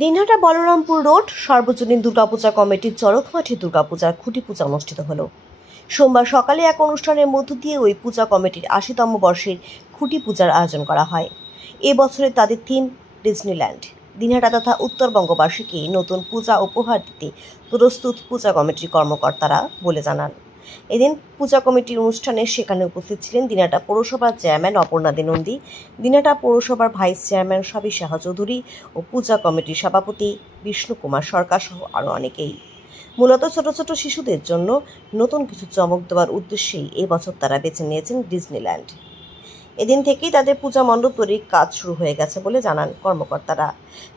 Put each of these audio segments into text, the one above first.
Dinhata Balarampur road সার্বজনীন দুর্গাপূজা কমিটির চরক মাঠে দুর্গাপূজার খুঁটি পূজা অনুষ্ঠিত হলো। সোমবার সকালে এক অনুষ্ঠানের মধ্য দিয়ে ওই পূজা কমিটির ৮০তম বর্ষের খুঁটি পূজার আয়োজন করা হয়। এবছরে তাদের থিম ডিজনিল্যান্ড। দিনহাটা তথা উত্তরবঙ্গবাসীকে নতুন পূজা উপহার দিতে প্রস্তুত পূজা কমিটির কর্মকর্তারা বলে জানান। এদিন পূজা কমিটির অনুষ্ঠানে সেখানে উপস্থিত ছিলেন দিনহাটা পৌরসভার চেয়ারম্যান অপর্ণা দে নন্দী, দিনহাটা পৌরসভার ভাইস চেয়ারম্যান সাবির শাহ চৌধুরী ও পূজা কমিটির সভাপতি বিষ্ণু কুমার সরকার সহ আরও অনেকেই। মূলত ছোট ছোট শিশুদের জন্য নতুন কিছু চমক দেওয়ার উদ্দেশ্যেই এবছর তারা বেছে নিয়েছেন ডিজনিল্যান্ড। এদিন থেকেই তাদের পূজা মণ্ডপ তৈরির কাজ শুরু হয়ে গেছে বলে জানান কর্মকর্তারা।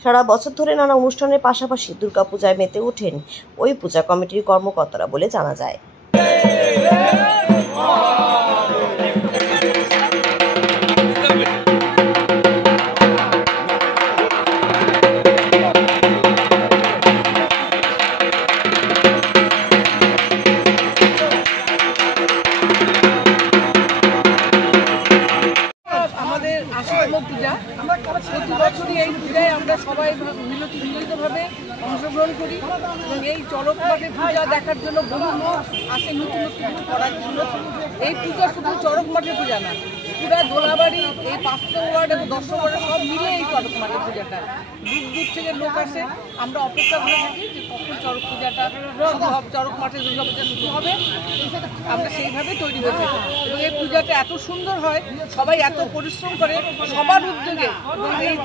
সারা বছর ধরে নানা অনুষ্ঠানের পাশাপাশি দুর্গাপূজায় মেতে ওঠেন ওই পূজা কমিটির কর্মকর্তারা বলে জানা যায়। আমাদের ৮০তম পূজা, প্রতি বছরই এই পূজায় আমরা সবাই মিলিতভাবে অংশগ্রহণ করি এবং এই চরক মাঠে পূজা দেখার জন্য বহু লোক আসে নতুন নতুন কিছু করার জন্য। এই পূজা শুধু চরক মাঠের পূজা না, পুরা দোলাবাড়ি, এই ৫ ওয়ার্ড এবং ১০ ওয়ার্ডে সব মিলে এই চরক মাঠের পূজাটা। দূর দূর থেকে লোক আসে, আমরা অপেক্ষা করে থাকি যে কখন চরক পূজাটা চরক মাঠে দুর্গাপূজা শুরু হবে। আমরা সেইভাবে তৈরি হয়ে থাকি এবং এই পূজাটা এত সুন্দর হয়, সবাই এত পরিশ্রম করে সবার উদ্যোগে। এবং এই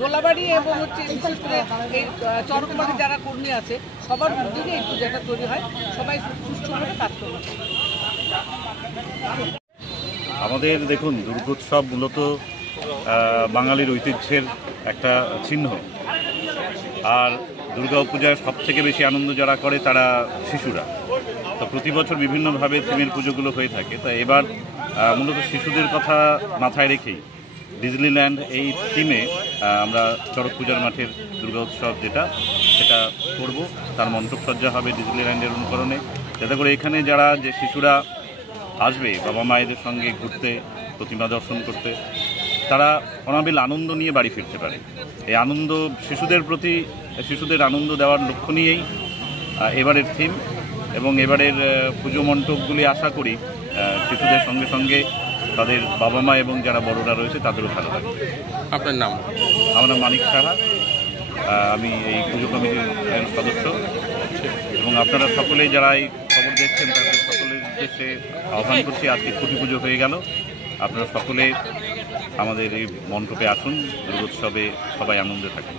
দোলাবাড়ি এবং বিশেষ করে এই চরক মাঠে যারা কর্মী আছে সবার উদ্যোগে এই পূজাটা তৈরি হয়, সবাই সুষ্ঠুভাবে কাজ করবে। আমাদের দেখুন, দুর্গোৎসব মূলত বাঙালির ঐতিহ্যের একটা চিহ্ন। আর দুর্গা পূজায় সবথেকে বেশি আনন্দ যারা করে তারা শিশুরা। তো প্রতি বছর বিভিন্নভাবে থিমের পুজোগুলো হয়ে থাকে। তা এবার মূলত শিশুদের কথা মাথায় রেখেই ডিজনিল্যান্ড এই থিমে আমরা চড়ক পূজার মাঠের দুর্গা উৎসব সেটা করব। তার মণ্ডপসজ্জা হবে ডিজনিল্যান্ডের অনুকরণে, যাতে করে এখানে যারা যে শিশুরা আসবে বাবা মায়েদের সঙ্গে ঘুরতে, প্রতিমা দর্শন করতে, তারা অনাবিল আনন্দ নিয়ে বাড়ি ফিরতে পারে। এই আনন্দ শিশুদের আনন্দ দেওয়ার লক্ষ্য নিয়েই এবারের থিম এবং এবারের পুজো মণ্ডপগুলি আশা করি শিশুদের সঙ্গে সঙ্গে তাদের বাবা মা এবং যারা বড়রা রয়েছে তাদেরও ভালো লাগবে। আপনার নাম? আমার নাম মানিক সাহা, আমি এই পুজো কমিটির সদস্য। এবং আপনারা সকলেই যারা এই খবর দেখছেন তাদের সকলের উদ্দেশ্যে আহ্বান করছি, আজকে খুঁটি পুজো হয়ে গেল, আপনারা সকলে আমাদের এই মণ্ডপে আসুন, দুর্গোৎসবে সবাই আনন্দে থাকুন।